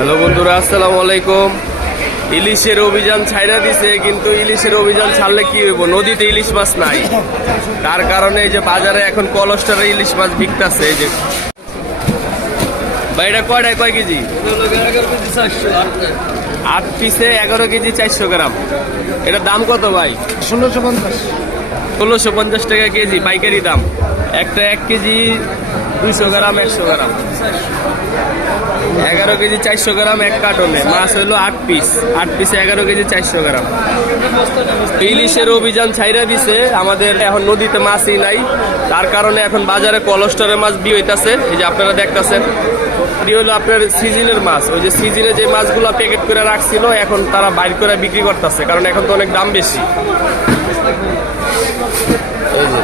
Hello বন্ধুরা, আসসালামু আলাইকুম। ইলিশের অভিযান ছাইরা দিছে, কিন্তু ইলিশের অভিযান ছাড়লে কি হইব? নদীতে ইলিশ মাছ নাই। তার কারণে এই যে বাজারে এখন কলস্টারে ইলিশ মাছ বিকতাছে। এই যে ভাই, এটা কয়টায় কয় কেজি? 8 পিসে 11 কেজি 400 গ্রাম। এটার দাম কত ভাই? 1650 টাকা কেজি পাইকারি দাম। একটা 1 কেজি 200 গ্রাম 100 গ্রাম। 11 কেজি 400 গ্রাম এক কার্টনে। মাছ হলো 8 পিস, 8 পিসে 11 কেজি 400 গ্রাম। ইলিশের অভিযান ছাইরা দিছে, আমাদের এখন নদীতে মাছই নাই। তার কারণে এখন বাজারে কলস্টারের মাছ বিয়ে হইতাছে। এই যে আপনারা দেখতেছেন, এটি হলো আপনার সিজনের মাছ। ওই যে সিজনে যে মাছগুলো প্যাকেট করে রাখছিল, এখন তারা বাইর করে বিক্রি করতেছে, কারণ এখন তো অনেক দাম বেশি। এই যে